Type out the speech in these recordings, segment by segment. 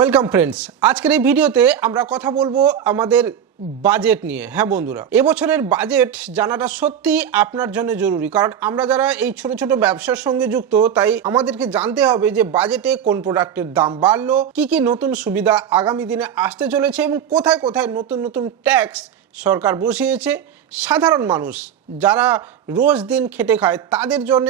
Welcome friends আজকের এই ভিডিওতে আমরা কথা বলব আমাদের বাজেট নিয়ে। হ্যাঁ বন্ধুরা, এবছরের বাজেট জানাটা সত্যি আপনার জন্য জরুরি। কারণ আমরা যারা এই ছোট ছোট ব্যবসার সঙ্গে যুক্ত, তাই আমাদেরকে জানতে হবে যে বাজেটে কোন প্রোডাক্টের দাম বাড়লো, কি কি নতুন সুবিধা আগামী দিনে আসতে চলেছে এবং কোথায় কোথায় নতুন নতুন ট্যাক্স সরকার বসিয়েছে। সাধারণ মানুষ যারা রোজ দিন খেটে খায়, তাদের জন্য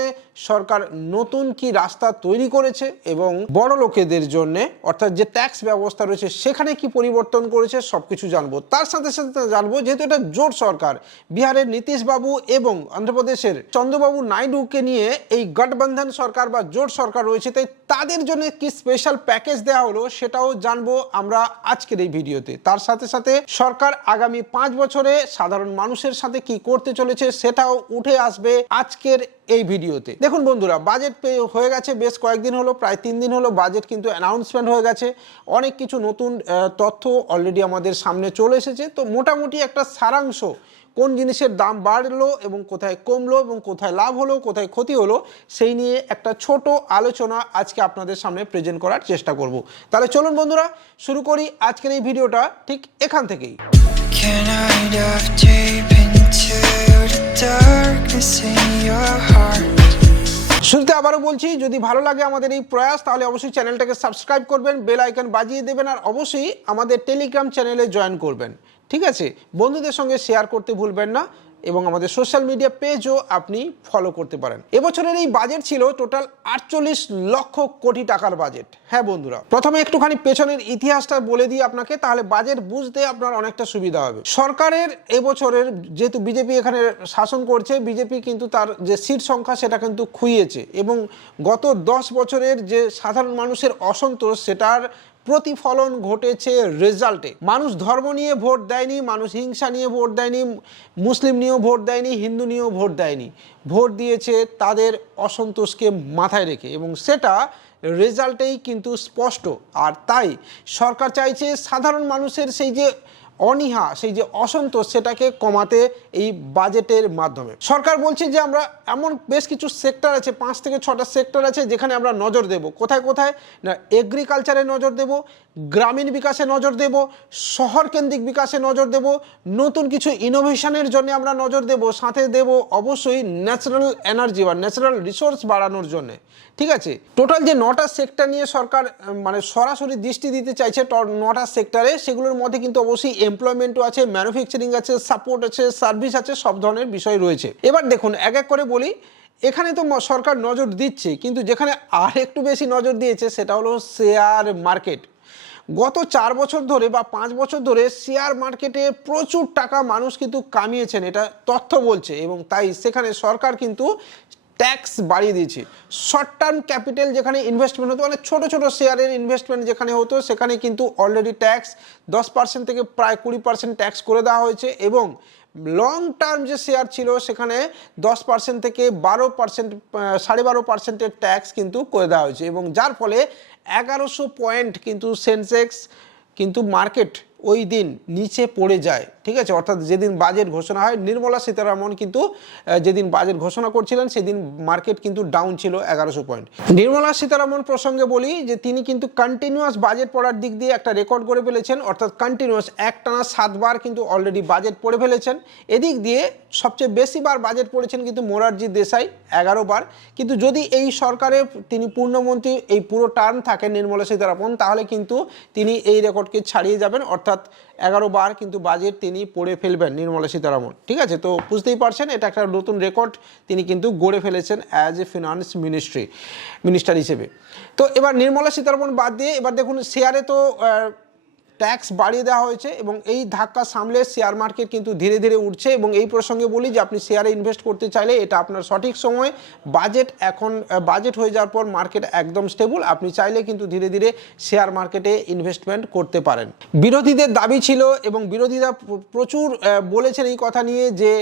সরকার নতুন কি রাস্তা তৈরি করেছে এবং বড় লোকেদের জন্য, অর্থাৎ যে ট্যাক্স ব্যবস্থা রয়েছে, সেখানে কি পরিবর্তন করেছে সব কিছু জানব। তার সাথে সাথে জানব, যেহেতু এটা জোট সরকার, বিহারের নীতিশবাবু এবং অন্ধ্রপ্রদেশের চন্দ্রবাবু নাইডুকে নিয়ে এই গঠবন্ধন সরকার বা জোট সরকার রয়েছে, তাই তাদের জন্য কি স্পেশাল প্যাকেজ দেওয়া হলো, সেটাও জানব আমরা আজকের এই ভিডিওতে। তার সাথে সাথে সরকার আগামী পাঁচ বছরে সাধারণ মানুষের সাথে কি করতে চলেছে সেটাও উঠে আসবে আজকের এই ভিডিওতে। দেখুন বন্ধুরা বাজেট পে- হয়ে গেছে, বেশ কয়েকদিন হলো, প্রায় তিন দিন হলো বাজেট কিন্তু অ্যানাউন্সমেন্ট হয়ে গেছে। অনেক কিছু নতুন তথ্য অলরেডি আমাদের সামনে চলে এসেছে। তো মোটামুটি একটা সারাংশ, কোন জিনিসের দাম বাড়লো এবং কোথায় কমলো এবং কোথায় লাভ হলো, কোথায় ক্ষতি হলো, সেই নিয়ে একটা ছোট আলোচনা আজকে আপনাদের সামনে প্রেজেন্ট করার চেষ্টা করব। তাহলে চলুন বন্ধুরা, শুরু করি আজকের এই ভিডিওটা ঠিক এখান থেকেই। শুরুতে আবারও বলছি, যদি ভালো লাগে আমাদের এই প্রয়াস, তাহলে অবশ্যই চ্যানেলটাকে সাবস্ক্রাইব করবেন, বেল আইকন বাজিয়ে দেবেন, আর অবশ্যই আমাদের টেলিগ্রাম চ্যানেলে জয়েন করবেন। ঠিক আছে? বন্ধুদের সঙ্গে শেয়ার করতে ভুলবেন না। এবং আমাদের সোশ্যাল মিডিয়া পেজও আপনি ফলো করতে পারেন। এবছরের এই বাজেট ছিল টোটাল আটচল্লিশ লক্ষ কোটি টাকার বাজেট হ্যাঁ বন্ধুরা, প্রথমে একটুখানি পেছনের ইতিহাসটা বলে দিই আপনাকে, তাহলে বাজেট বুঝতে আপনার অনেকটা সুবিধা হবে। সরকারের এবছরের যেহেতু বিজেপি এখানে শাসন করছে, বিজেপি কিন্তু তার যে সিট সংখ্যা সেটা কিন্তু খুইয়েছে এবং গত দশ বছরের যে সাধারণ মানুষের অসন্তোষ সেটার প্রতিফলন ঘটেছে রেজাল্টে মানুষ ধর্ম নিয়ে ভোট দেয়নি, মানুষ হিংসা নিয়ে ভোট দেয়নি, মুসলিম নিয়েও ভোট দেয়নি, হিন্দু নিয়েও ভোট দেয়নি। ভোট দিয়েছে তাদের অসন্তোষকে মাথায় রেখে এবং সেটা রেজাল্টেই কিন্তু স্পষ্ট। আর তাই সরকার চাইছে সাধারণ মানুষের সেই যে অনীহা, সেই যে অসন্তোষ, সেটাকে কমাতে এই বাজেটের মাধ্যমে। সরকার বলছে যে আমরা এমন বেশ কিছু সেক্টর আছে, পাঁচ থেকে ছটা সেক্টর আছে, যেখানে আমরা নজর দেব। কোথায় কোথায়? না এগ্রিকালচারে নজর দেব গ্রামীণ বিকাশে নজর দেব শহর কেন্দ্রিক বিকাশে নজর দেব, নতুন কিছু ইনোভেশনের জন্য আমরা নজর দেব, সাথে দেব অবশ্যই ন্যাচারাল এনার্জি বা ন্যাচারাল রিসোর্স বাড়ানোর জন্য। ঠিক আছে? টোটাল যে নটা সেক্টর নিয়ে সরকার মানে সরাসরি দৃষ্টি দিতে চাইছে নটা সেক্টরে সেগুলোর মধ্যে কিন্তু অবশ্যই এমপ্লয়মেন্টও আছে ম্যানুফ্যাকচারিং আছে সাপোর্ট আছে সার্ভিস আছে, সব ধরনের বিষয় রয়েছে। এবার দেখুন, এক এক করে বলি, এখানে তো সরকার নজর দিচ্ছে, কিন্তু যেখানে আর একটু বেশি নজর দিয়েছে, সেটা হলো শেয়ার মার্কেট গত চার বছর ধরে বা পাঁচ বছর ধরে শেয়ার মার্কেটে প্রচুর টাকা মানুষ কিন্তু কামিয়েছেন, এটা তথ্য বলছে এবং তাই সেখানে সরকার কিন্তু ট্যাক্স বাড়িয়ে দিয়েছে। শর্ট টার্ম ক্যাপিটাল যেখানে ইনভেস্টমেন্ট হতো মানে ছোট ছোট শেয়ারের ইনভেস্টমেন্ট যেখানে হতো, সেখানে কিন্তু অলরেডি ট্যাক্স দশ পার্সেন্ট থেকে প্রায় কুড়ি পার্সেন্ট ট্যাক্স করে দেওয়া হয়েছে এবং লং টার্ম যে শেয়ার ছিল, সেখানে দশ পার্সেন্ট থেকে বারো পার্সেন্ট সাড়ে বারো পার্সেন্টের ট্যাক্স কিন্তু করে দেওয়া হয়েছে এবং যার ফলে এগারোশো পয়েন্ট কিন্তু সেন্সেক্স কিন্তু মার্কেট ওই দিন নিচে পড়ে যায়, ঠিক আছে? অর্থাৎ যেদিন বাজেট ঘোষণা হয়, নির্মলা সীতারামন কিন্তু যেদিন বাজেট ঘোষণা করছিলেন, সেদিন মার্কেট কিন্তু ডাউন ছিল এগারোশো পয়েন্ট নির্মলা সীতারামন প্রসঙ্গে বলি যে, তিনি কিন্তু কন্টিনিউয়াস বাজেট পড়ার দিক দিয়ে একটা রেকর্ড করে ফেলেছেন, অর্থাৎ কন্টিনিউয়াস একটানা সাতবার কিন্তু অলরেডি বাজেট পড়ে ফেলেছেন। এদিক দিয়ে সবচেয়ে বেশি বার বাজেট পড়েছেন কিন্তু মোরারজি দেশাই এগারো বার কিন্তু যদি এই সরকারে তিনি পূর্ণমন্ত্রী, এই পুরো টার্ম থাকেন নির্মলা সীতারামন, তাহলে কিন্তু তিনি এই রেকর্ডকে ছাড়িয়ে যাবেন, অর্থাৎ এগারো বার কিন্তু বাজেট তিনি পড়ে ফেলবেন নির্মলা সীতারামন। ঠিক আছে? তো বুঝতেই পারছেন, এটা একটা নতুন রেকর্ড তিনি কিন্তু গড়ে ফেলেছেন as a finance ministry minister হিসেবে। তো এবার নির্মলা সীতারামন বাদ দিয়ে, এবার দেখুন শেয়ারে তো ট্যাক্স বাড়িয়ে দেওয়া হয়েছে এবং এই ধাক্কা সামলে শেয়ার মার্কেট কিন্তু ধীরে ধীরে উঠছে এবং এই প্রসঙ্গে বলি যে আপনি শেয়ারে ইনভেস্ট করতে চাইলে এটা আপনার সঠিক সময়। বাজেট এখন বাজেট হয়ে যাওয়ার পর মার্কেট একদম স্টেবল আপনি চাইলে কিন্তু ধীরে ধীরে শেয়ার মার্কেটে ইনভেস্টমেন্ট করতে পারেন। বিরোধীদের দাবি ছিল এবং বিরোধীরা প্রচুর বলেছেন এই কথা নিয়ে যে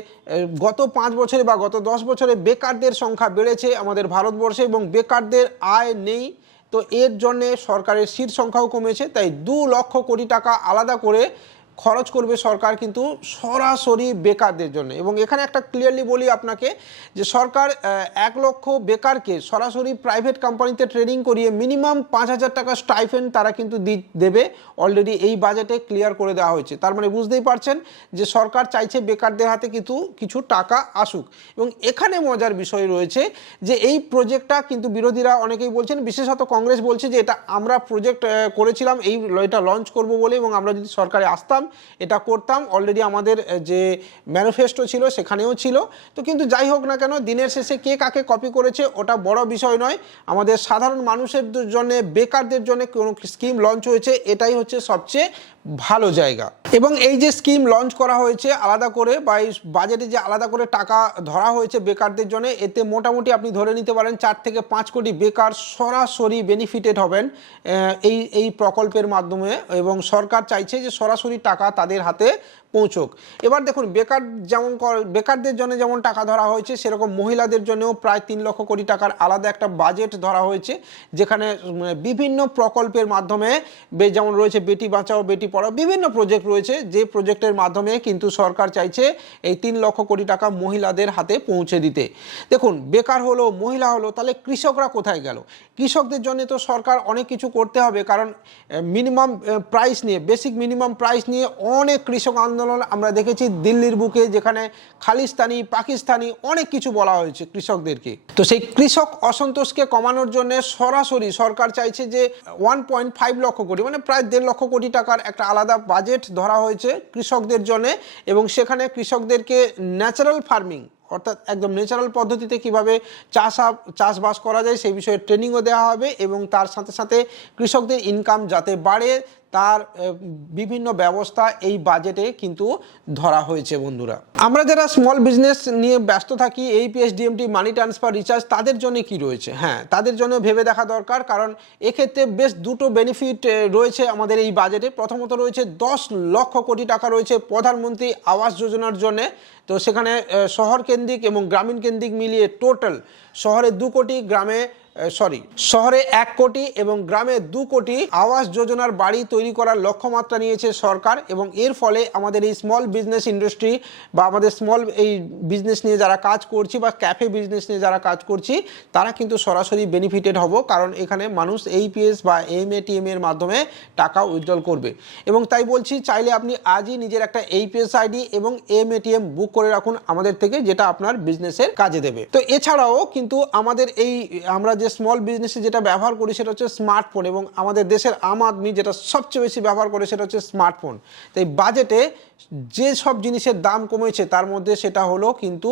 গত পাঁচ বছরে বা গত দশ বছরে বেকারদের সংখ্যা বেড়েছে আমাদের ভারতবর্ষে এবং বেকারদের আয় নেই। তো এর জন্যে সরকারের সিট সংখ্যাও কমেছে তাই দু লক্ষ কোটি টাকা আলাদা করে খরচ করবে সরকার কিন্তু সরাসরি বেকারদের জন্য। এবং এখানে একটা ক্লিয়ারলি বলি আপনাকে যে সরকার এক লক্ষ বেকারকে সরাসরি প্রাইভেট কোম্পানিতে ট্রেনিং করিয়ে মিনিমাম পাঁচ হাজার টাকা স্টাইফেন তারা কিন্তু দেবে অলরেডি এই বাজেটে ক্লিয়ার করে দেওয়া হয়েছে। তার মানে বুঝতেই পারছেন যে সরকার চাইছে বেকারদের হাতে কিন্তু কিছু টাকা আসুক। এবং এখানে মজার বিষয় রয়েছে যে এই প্রজেক্টটা কিন্তু বিরোধীরা অনেকেই বলছেন, বিশেষত কংগ্রেস বলছে যে এটা আমরা প্রজেক্ট করেছিলাম, এই এটা লঞ্চ করব বলে এবং আমরা যদি সরকারে আসতাম এটা করতাম। অলরেডি আমাদের যে ম্যানিফেস্টো ছিল সেখানেও ছিল। তো কিন্তু যাই হোক না কেন, দিনের শেষে কে কাকে কপি করেছে ওটা বড় বিষয় নয়। আমাদের সাধারণ মানুষের জন্য বেকারদের জন্য কোনো স্কিম লঞ্চ হয়েছে। এটাই হচ্ছে সবচেয়ে ভালো জায়গা। এবং এই যে স্কিম লঞ্চ করা হয়েছে আলাদা করে বা এই বাজেটে যে আলাদা করে টাকা ধরা হয়েছে বেকারদের জন্য, এতে মোটামুটি আপনি ধরে নিতে পারেন চার থেকে পাঁচ কোটি বেকার সরাসরি বেনিফিটেড হবেন এই এই প্রকল্পের মাধ্যমে। এবং সরকার চাইছে যে সরাসরি টাকা তাদের হাতে পৌঁছক। এবার দেখুন, বেকার যেমন কর- বেকারদের জন্য যেমন টাকা ধরা হয়েছে, সেরকম মহিলাদের জন্যও প্রায় তিন লক্ষ কোটি টাকার আলাদা একটা বাজেট ধরা হয়েছে, যেখানে বিভিন্ন প্রকল্পের মাধ্যমে যেমন রয়েছে বেটি বাঁচাও, বেটি পড়াও, বিভিন্ন প্রজেক্ট রয়েছে। যে প্রজেক্টের মাধ্যমে কিন্তু সরকার চাইছে এই তিন লক্ষ কোটি টাকা মহিলাদের হাতে পৌঁছে দিতে। দেখুন, বেকার হলো, মহিলা হলো, তাহলে কৃষকরা কোথায় গেল? কৃষকদের জন্য তো সরকার অনেক কিছু করতে হবে, কারণ মিনিমাম প্রাইস নিয়ে বেসিক মিনিমাম প্রাইস নিয়ে অনেক কৃষক আন্দোলন আমরা দেখেছি দিল্লির বুকে, যেখানে খালিস্তানি, পাকিস্তানি অনেক কিছু বলা হয়েছে কৃষকদেরকে। তো সেই কৃষক অসন্তোষকে কমানোর জন্য সরাসরি সরকার চাইছে যে one point five lakh crore মানে প্রায় দেড় লক্ষ কোটি টাকার একটা আলাদা বাজেট ধরা হয়েছে কৃষকদের জন্য, এবং সেখানে কৃষকদেরকে ন্যাচারাল ফার্মিং অর্থাৎ একদম ন্যাচারাল পদ্ধতিতে কীভাবে চাষ, চাষবাস করা যায় সেই বিষয়ে ট্রেনিংও দেওয়া হবে এবং তার সাথে সাথে কৃষকদের ইনকাম যাতে বাড়ে তার বিভিন্ন ব্যবস্থা এই বাজেটে কিন্তু ধরা হয়েছে বন্ধুরা। আমরা যারা স্মল বিজনেস নিয়ে ব্যস্ত থাকি এই পিএসডিএমটি মানি ট্রান্সফার রিচার্জ তাদের জন্য কি রয়েছে? হ্যাঁ তাদের জন্য ভেবে দেখা দরকার, কারণ এক্ষেত্রে বেশ দুটো বেনিফিট রয়েছে আমাদের এই বাজেটে। প্রথমত রয়েছে দশ লক্ষ কোটি টাকা রয়েছে প্রধানমন্ত্রী আবাস যোজনার জন্য। তো সেখানে শহর কেন্দ্রিক এবং গ্রামীণ কেন্দ্রিক মিলিয়ে টোটাল শহরে দু কোটি গ্রামে সরি শহরে এক কোটি এবং গ্রামে দু কোটি আবাস যোজনার বাড়ি তৈরি করার লক্ষ্যমাত্রা নিয়েছে সরকার এবং এর ফলে আমাদের এই স্মল বিজনেস ইন্ডাস্ট্রি বা আমাদের স্মল এই বিজনেস নিয়ে যারা কাজ করছি বা ক্যাফে বিজনেস নিয়ে যারা কাজ করছি, তারা কিন্তু সরাসরি বেনিফিটেড হব কারণ এখানে মানুষ এই এইপিএস বা এম এর মাধ্যমে টাকা উইথড্রল করবে। এবং তাই বলছি, চাইলে আপনি আজই নিজের একটা এইপিএস আইডি এবং এম এটিএম বুক করে রাখুন আমাদের থেকে, যেটা আপনার বিজনেসের কাজে দেবে। তো এছাড়াও কিন্তু আমাদের এই, আমরা যে স্মল বিজনেসে যেটা ব্যবহার করি সেটা হচ্ছে স্মার্টফোন এবং আমাদের দেশের আম আদমি যেটা সবচেয়ে বেশি ব্যবহার করে সেটা হচ্ছে স্মার্টফোন তাই বাজেটে যে সব জিনিসের দাম কমেছে তার মধ্যে সেটা হলো কিন্তু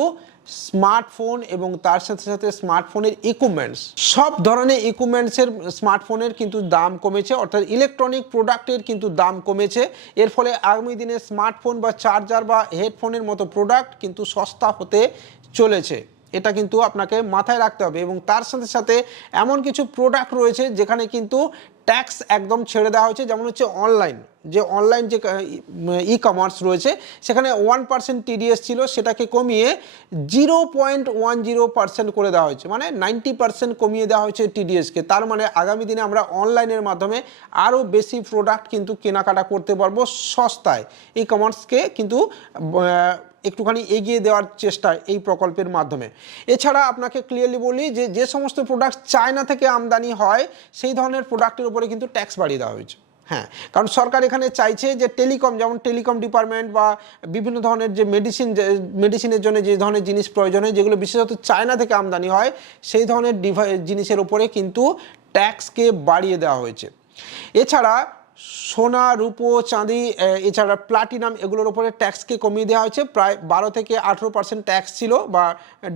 স্মার্টফোন এবং তার সাথে সাথে স্মার্টফোনের ইকুইপমেন্টস সব ধরনের ইকুইপমেন্টসের স্মার্টফোনের কিন্তু দাম কমেছে, অর্থাৎ ইলেকট্রনিক প্রোডাক্টের কিন্তু দাম কমেছে। এর ফলে আগামী দিনে স্মার্টফোন বা চার্জার বা হেডফোনের মতো প্রোডাক্ট কিন্তু সস্তা হতে চলেছে। এটা কিন্তু আপনাকে মাথায় রাখতে হবে এবং তার সাথে সাথে এমন কিছু প্রোডাক্ট রয়েছে যেখানে কিন্তু ট্যাক্স একদম ছেড়ে দেওয়া হয়েছে, যেমন হচ্ছে অনলাইন যে অনলাইন যে ই কমার্স রয়েছে, সেখানে ওয়ান পার্সেন্ট টিডিএস ছিল, সেটাকে কমিয়ে zero point one zero percent করে দেওয়া হয়েছে। মানে নাইনটি পার্সেন্ট কমিয়ে দেওয়া হয়েছে টিডিএসকে তার মানে আগামী দিনে আমরা অনলাইনের মাধ্যমে আরও বেশি প্রোডাক্ট কিন্তু কেনাকাটা করতে পারব সস্তায়। ই কমার্সকে কিন্তু একটুখানি এগিয়ে দেওয়ার চেষ্টা এই প্রকল্পের মাধ্যমে। এছাড়া আপনাকে ক্লিয়ারলি বলি যে যে সমস্ত প্রোডাক্ট চায়না থেকে আমদানি হয়, সেই ধরনের প্রোডাক্টের উপরে কিন্তু ট্যাক্স বাড়িয়ে দেওয়া হয়েছে। হ্যাঁ কারণ সরকার এখানে চাইছে যে টেলিকম যেমন টেলিকম ডিপার্টমেন্ট বা বিভিন্ন ধরনের যে মেডিসিন মেডিসিনের জন্য যে ধরনের জিনিস প্রয়োজন হয়, যেগুলো বিশেষত চায়না থেকে আমদানি হয়, সেই ধরনের ডিভাই জিনিসের উপরে কিন্তু ট্যাক্সকে বাড়িয়ে দেওয়া হয়েছে। এছাড়া সোনা, রূপো, চাঁদি এছাড়া প্লাটিনাম, এগুলোর উপরে ট্যাক্সকে কমিয়ে দেওয়া হয়েছে। প্রায় বারো থেকে আঠেরো পার্সেন্ট ট্যাক্স ছিল বা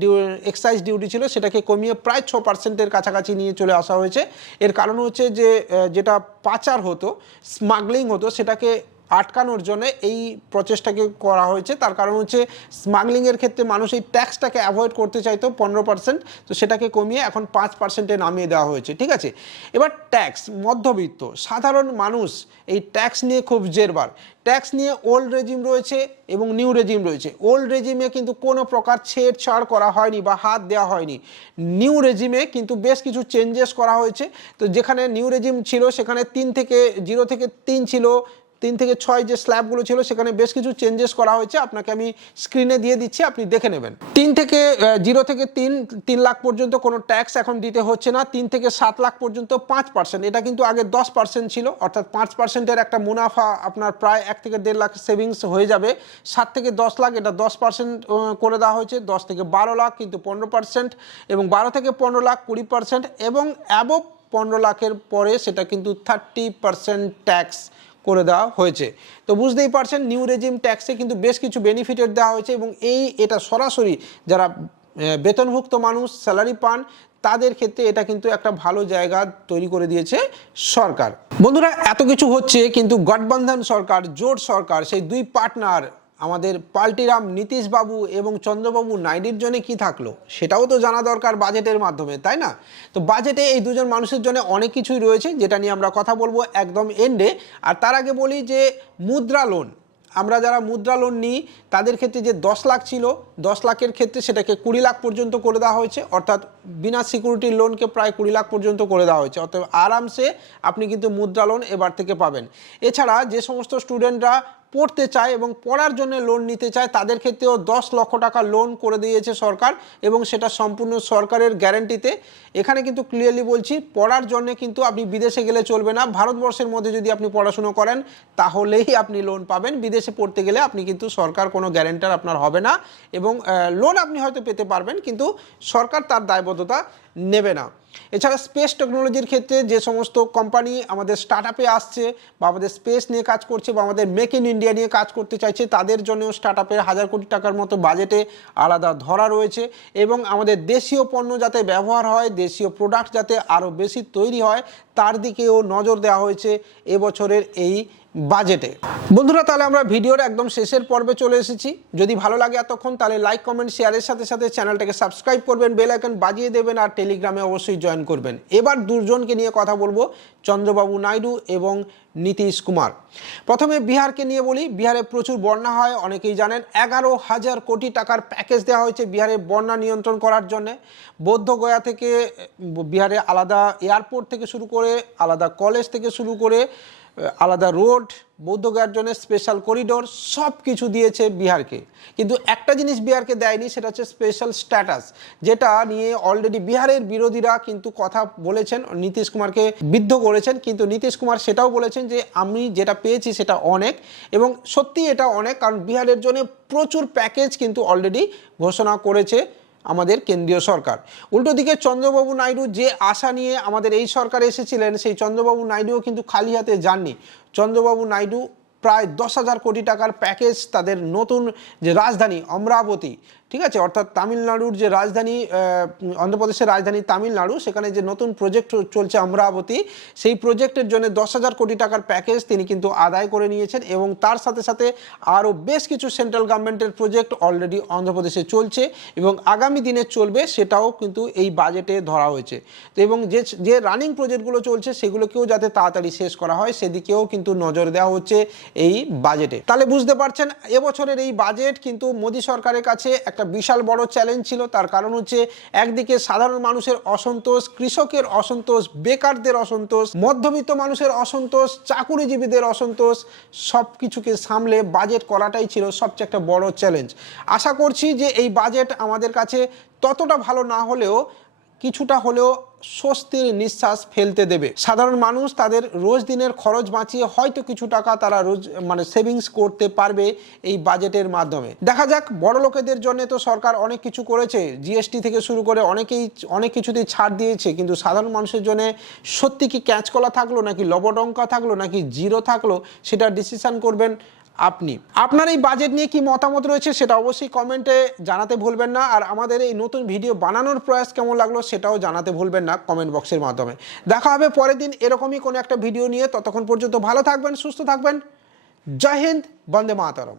ডিউ এক্সাইজ ডিউটি ছিল, সেটাকে কমিয়ে প্রায় ছ পার্সেন্টের কাছাকাছি নিয়ে চলে আসা হয়েছে। এর কারণ হচ্ছে যে যেটা পাচার হতো স্মাগলিং হতো, সেটাকে আটকানোর জন্য এই প্রচেষ্টাকে করা হয়েছে। তার কারণ হচ্ছে স্মাগলিংয়ের ক্ষেত্রে মানুষ এই ট্যাক্সটাকে অ্যাভয়েড করতে চাইতো পনেরো পার্সেন্ট তো সেটাকে কমিয়ে এখন পাঁচ পার্সেন্টে নামিয়ে দেওয়া হয়েছে, ঠিক আছে? এবার ট্যাক্স, মধ্যবিত্ত, সাধারণ মানুষ এই ট্যাক্স নিয়ে খুব জেরবার। ট্যাক্স নিয়ে ওল্ড রেজিম রয়েছে এবং নিউ রেজিম রয়েছে। ওল্ড রেজিমে কিন্তু কোনো প্রকার ছেড়ছাড় করা হয়নি বা হাত দেওয়া হয়নি। নিউ রেজিমে কিন্তু বেশ কিছু চেঞ্জেস করা হয়েছে। তো যেখানে নিউ রেজিম ছিল, সেখানে তিন থেকে জিরো থেকে তিন ছিল তিন থেকে ছয় যে স্ল্যাবগুলো ছিল, সেখানে বেশ কিছু চেঞ্জেস করা হয়েছে। আপনাকে আমি স্ক্রিনে দিয়ে দিচ্ছি, আপনি দেখে নেবেন। তিন থেকে জিরো থেকে তিন তিন লাখ পর্যন্ত কোনো ট্যাক্স এখন দিতে হচ্ছে না। তিন থেকে সাত লাখ পর্যন্ত পাঁচ পার্সেন্ট এটা কিন্তু আগে দশ পার্সেন্ট ছিল, অর্থাৎ পাঁচ পার্সেন্টের একটা মুনাফা আপনার প্রায় এক থেকে দেড় লাখ সেভিংস হয়ে যাবে। সাত থেকে দশ লাখ, এটা দশ পার্সেন্ট করে দেওয়া হয়েছে। দশ থেকে বারো লাখ কিন্তু পনেরো পার্সেন্ট এবং বারো থেকে পনেরো লাখ কুড়ি পার্সেন্ট এবং অ্যাবভ পনেরো লাখের পরে সেটা কিন্তু থার্টি পার্সেন্ট ট্যাক্স করে দেওয়া হয়েছে। তো বুঝতেই পারছেন নিউ রেজিম ট্যাক্সে কিন্তু বেশ কিছু বেনিফিটেড দেওয়া হয়েছে এবং এই এটা সরাসরি যারা বেতনভুক্ত মানুষ স্যালারি পান, তাদের ক্ষেত্রে এটা কিন্তু একটা ভালো জায়গা তৈরি করে দিয়েছে সরকার। বন্ধুরা, এত কিছু হচ্ছে কিন্তু গঠবন্ধন সরকার, জোট সরকার, সেই দুই পার্টনার আমাদের পাল্টিরাম নীতিশবাবু এবং চন্দ্রবাবু নাইডির জন্য কি থাকল? সেটাও তো জানা দরকার বাজেটের মাধ্যমে, তাই না? তো বাজেটে এই দুজন মানুষের জন্য অনেক কিছুই রয়েছে, যেটা নিয়ে আমরা কথা বলব একদম এন্ডে আর তার আগে বলি যে মুদ্রা লোন আমরা যারা মুদ্রা লোন নিই, তাদের ক্ষেত্রে যে দশ লাখ ছিল, দশ লাখের ক্ষেত্রে সেটাকে কুড়ি লাখ পর্যন্ত করে দেওয়া হয়েছে, অর্থাৎ বিনা সিকিউরিটির লোনকে প্রায় কুড়ি লাখ পর্যন্ত করে দেওয়া হয়েছে। অর্থাৎ আরামসে আপনি কিন্তু মুদ্রা লোন এবার থেকে পাবেন। এছাড়া যে সমস্ত স্টুডেন্টরা পড়তে চায় এবং পড়ার জন্য লোন নিতে চায়, তাদের ক্ষেত্রেও দশ লক্ষ টাকা লোন করে দিয়েছে সরকার এবং সেটা সম্পূর্ণ সরকারের গ্যারেন্টিতে এখানে কিন্তু ক্লিয়ারলি বলছি, পড়ার জন্য কিন্তু আপনি বিদেশে গেলে চলবে না। ভারতবর্ষের মধ্যে যদি আপনি পড়াশুনো করেন, তাহলেই আপনি লোন পাবেন। বিদেশে পড়তে গেলে আপনি কিন্তু সরকার কোনো গ্যারেন্টার আপনার হবে না এবং লোন আপনি হয়তো পেতে পারবেন, কিন্তু সরকার তার দায়বদ্ধতা নেবে না। এছাড়া স্পেস টেকনোলজির ক্ষেত্রে যে সমস্ত কোম্পানি আমাদের স্টার্ট আপে আসছে বা আমাদের স্পেস নিয়ে কাজ করছে বা আমাদের মেক ইন ইন্ডিয়া নিয়ে কাজ করতে চাইছে, তাদের জন্য স্টার্ট আপের হাজার কোটি টাকার মতো বাজেটে আলাদা ধরা রয়েছে এবং আমাদের দেশীয় পণ্য যাতে ব্যবহার হয়, দেশীয় প্রোডাক্ট যাতে আরও বেশি তৈরি হয়, তার দিকেও নজর দেওয়া হয়েছে। এবছরের এই বাজেটে। বন্ধুরা, তাহলে আমরা ভিডিওর একদম শেষের পর্বে চলে এসেছি। যদি ভালো লাগে এতক্ষণ, তাহলে লাইক কমেন্ট শেয়ারের সাথে সাথে চ্যানেলটাকে সাবস্ক্রাইব করবেন বেল আইকন বাজিয়ে দেবেন আর টেলিগ্রামে অবশ্যই জয়েন করবেন। এবার দুজনকে নিয়ে কথা বলব, চন্দ্রবাবু নাইডু এবং নীতিশ কুমার। প্রথমে বিহারকে নিয়ে বলি, বিহারে প্রচুর বন্যা হয়, অনেকেই জানেন, এগারো হাজার কোটি টাকার প্যাকেজ দেওয়া হয়েছে বিহারে বন্যা নিয়ন্ত্রণ করার জন্য। বৌদ্ধগয়া থেকে, বিহারে আলাদা এয়ারপোর্ট থেকে শুরু করে, আলাদা কলেজ থেকে শুরু করে আলাদা রোড বৌদ্ধগয়ার জন্য স্পেশাল করিডোর সব কিছু দিয়েছে বিহারকে। কিন্তু একটা জিনিস বিহারকে দেয়নি, সেটা হচ্ছে স্পেশাল স্ট্যাটাস যেটা নিয়ে অলরেডি বিহারের বিরোধীরা কিন্তু কথা বলেছেন, নীতিশ কুমারকে বিদ্ধ করেছেন, কিন্তু নীতিশ কুমার সেটাও বলেছেন যে আমি যেটা পেয়েছি সেটা অনেক, এবং সত্যি এটা অনেক, কারণ বিহারের জন্য প্রচুর প্যাকেজ কিন্তু অলরেডি ঘোষণা করেছে। আমাদের কেন্দ্রীয় সরকার। উল্টো দিকে চন্দ্রবাবু নাইডু যে আশা নিয়ে আমাদের এই সরকার এসেছিলেন, সেই চন্দ্রবাবু নাইডুও কিন্তু খালি হাতে যাননি। চন্দ্রবাবু নাইডু প্রায় দশ হাজার কোটি টাকার প্যাকেজ তাদের নতুন যে রাজধানী অমরাবতী ঠিক আছে? অর্থাৎ তামিলনাড়ুর যে রাজধানী অন্ধ্রপ্রদেশের রাজধানী তামিলনাড়ু, সেখানে যে নতুন প্রজেক্ট চলছে অমরাবতী, সেই প্রজেক্টের জন্য দশ হাজার কোটি টাকার প্যাকেজ তিনি কিন্তু আদায় করে নিয়েছেন এবং তার সাথে সাথে আরও বেশ কিছু সেন্ট্রাল গভর্নমেন্টের প্রজেক্ট অলরেডি অন্ধ্রপ্রদেশে চলছে এবং আগামী দিনে চলবে সেটাও কিন্তু এই বাজেটে ধরা হয়েছে। তো এবং যে যে রানিং প্রজেক্টগুলো চলছে সেগুলোকেও যাতে তাড়াতাড়ি শেষ করা হয়, সেদিকেও কিন্তু নজর দেওয়া হচ্ছে এই বাজেটে তাহলে বুঝতে পারছেন, এবছরের এই বাজেট কিন্তু মোদী সরকারের কাছে একটা বিশাল বড় চ্যালেঞ্জ ছিল। তার কারণ হচ্ছে একদিকে সাধারণ মানুষের অসন্তোষ, কৃষকের অসন্তোষ, বেকারদের অসন্তোষ, মধ্যবিত্ত মানুষের অসন্তোষ, চাকুরিজীবীদের অসন্তোষ সব কিছুকে সামলে বাজেট করাটাই ছিল সবচেয়ে একটা বড় চ্যালেঞ্জ আশা করছি যে এই বাজেট আমাদের কাছে ততটা ভালো না হলেও কিছুটা হলেও স্বস্তির নিঃশ্বাস ফেলতে দেবে। সাধারণ মানুষ তাদের রোজ দিনের খরচ বাঁচিয়ে হয়তো কিছু টাকা তারা রোজ মানে সেভিংস করতে পারবে এই বাজেটের মাধ্যমে। দেখা যাক, বড় লোকেদের জন্য তো সরকার অনেক কিছু করেছে। জিএসটি থেকে শুরু করে অনেকেই, অনেক কিছুতেই ছাড় দিয়েছে। কিন্তু সাধারণ মানুষের জন্য সত্যি কি ক্যাচ কলা থাকল, নাকি লবডঙ্কা থাকল, নাকি জিরো থাকল সেটা ডিসিশন করবেন আপনি। আপনার এই বাজেট নিয়ে কি মতামত রয়েছে সেটা অবশ্যই কমেন্টে জানাতে ভুলবেন না। আর আমাদের এই নতুন ভিডিও বানানোর প্রয়াস কেমন লাগল সেটাও জানাতে ভুলবেন না কমেন্ট বক্সের মাধ্যমে। দেখা হবে পরের দিন এরকমই কোনো একটা ভিডিও নিয়ে। ততক্ষণ পর্যন্ত ভালো থাকবেন, সুস্থ থাকবেন। জয় হিন্দ, বন্দে মাতরম।